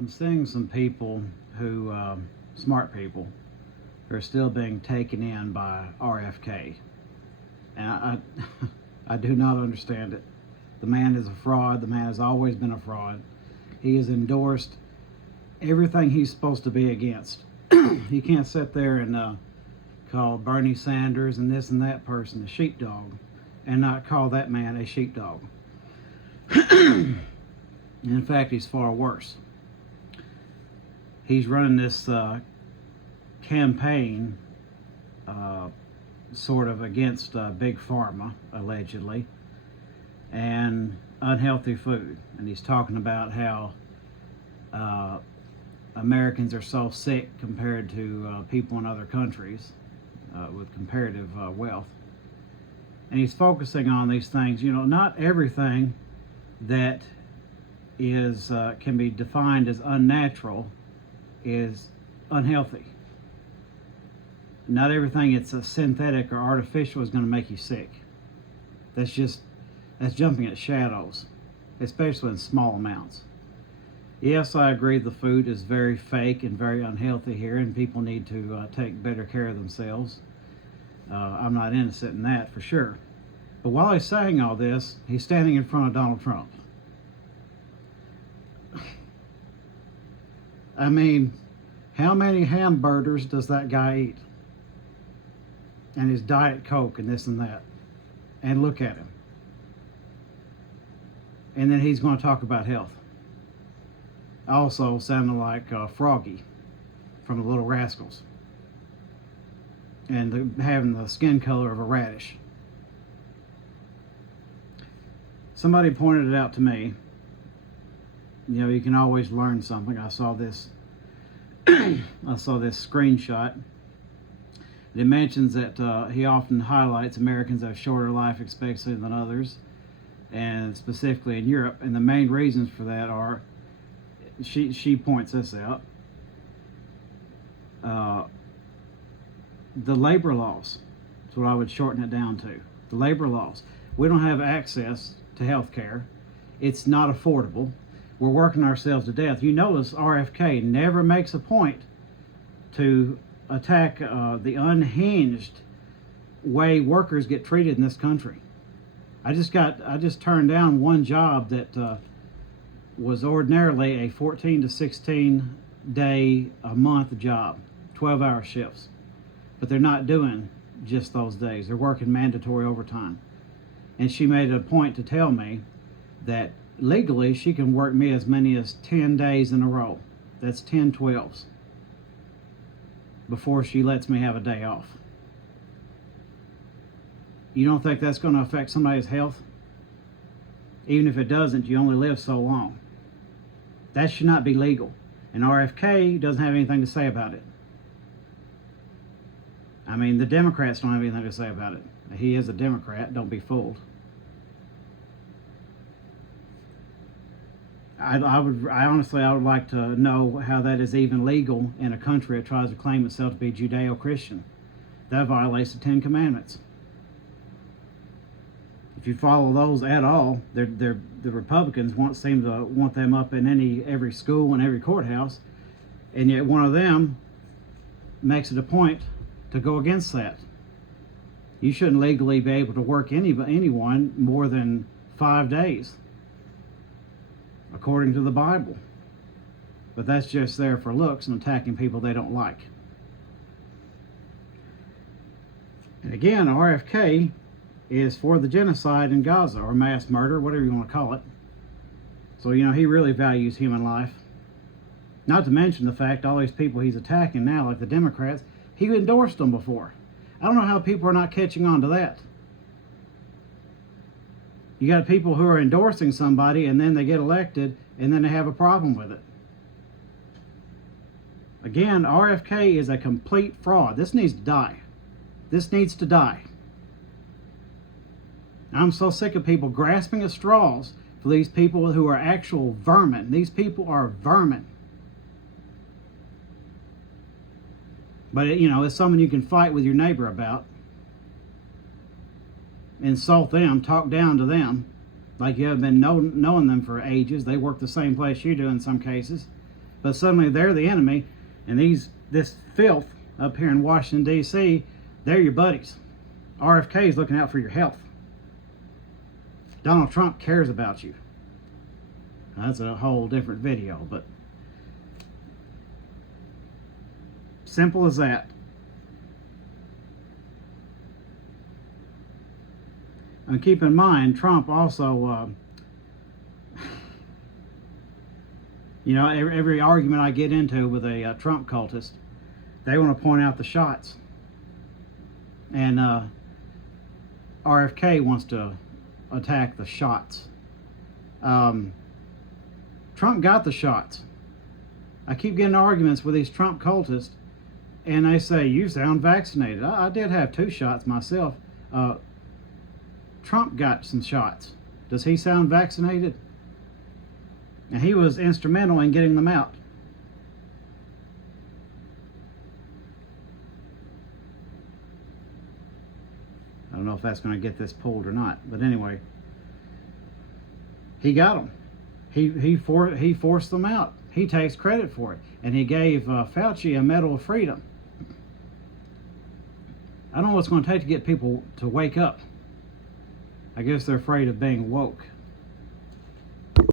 I'm seeing some people who, smart people, who are still being taken in by RFK. And I do not understand it. The man is a fraud. The man has always been a fraud. He has endorsed everything he's supposed to be against. You can't sit there and call Bernie Sanders and this and that person a sheepdog and not call that man a sheepdog. In fact, he's far worse. He's running this campaign sort of against Big Pharma, allegedly, and unhealthy food. And he's talking about how Americans are so sick compared to people in other countries with comparative wealth. And he's focusing on these things. You know, not everything that is can be defined as unnatural is unhealthy. Not everything that's synthetic or artificial is going to make you sick. That's jumping at shadows, especially in small amounts. Yes, I agree the food is very fake and very unhealthy here, and people need to take better care of themselves. I'm not innocent in that, for sure. But while he's saying all this, he's standing in front of Donald Trump. I mean, how many hamburgers does that guy eat? And his Diet Coke and this and that. And look at him. And then he's going to talk about health. Also sounding like Froggy from the Little Rascals. And having the skin color of a radish. Somebody pointed it out to me. You know, you can always learn something. I saw this screenshot. It mentions that he often highlights Americans have shorter life expectancy than others, and specifically in Europe. And the main reasons for that are, she points this out, the labor laws. That's what I would shorten it down to. The labor laws. We don't have access to health care. It's not affordable. We're working ourselves to death. You notice RFK never makes a point to attack the unhinged way workers get treated in this country. I just turned down one job that was ordinarily a 14 to 16 day a month job, 12-hour shifts. But they're not doing just those days. They're working mandatory overtime. And she made it a point to tell me that legally she can work me as many as 10 days in a row. That's 10 12s. Before she lets me have a day off. You don't think that's going to affect somebody's health? Even if it doesn't, you only live so long. That should not be legal. And RFK doesn't have anything to say about it. I mean, the Democrats don't have anything to say about it. He is a Democrat, don't be fooled. I honestly would like to know how that is even legal in a country that tries to claim itself to be Judeo-Christian. That violates the Ten Commandments. If you follow those at all, the Republicans seem to want them up in every school and every courthouse, and yet one of them makes it a point to go against that. You shouldn't legally be able to work anyone more than 5 days. According to the Bible. But that's just there for looks and attacking people they don't like. And again, RFK is for the genocide in Gaza, or mass murder, whatever you want to call it. So, you know, he really values human life. Not to mention the fact all these people he's attacking now, like the Democrats, he endorsed them before. I don't know how people are not catching on to that. You got people who are endorsing somebody and then they get elected and then they have a problem with it. Again, RFK is a complete fraud. This needs to die. This needs to die. I'm so sick of people grasping at straws for these people who are actual vermin. These people are vermin. But, you know, it's something you can fight with your neighbor about. Insult them, talk down to them, like you have been knowing them for ages. They work the same place you do in some cases. but suddenly they're the enemy, and this filth up here in Washington, D.C., they're your buddies. RFK is looking out for your health. Donald Trump cares about you. Now, that's a whole different video, but simple as that. And keep in mind, Trump also, you know, every argument I get into with a Trump cultist, they want to point out the shots. And RFK wants to attack the shots. Trump got the shots. I keep getting arguments with these Trump cultists, and they say, you sound vaccinated. I did have 2 shots myself. Trump got some shots. Does he sound vaccinated? And he was instrumental in getting them out. I don't know if that's going to get this pulled or not, but anyway, he got them. He forced them out. He takes credit for it, and he gave Fauci a Medal of Freedom. I don't know what it's going to take to get people to wake up. I guess they're afraid of being woke.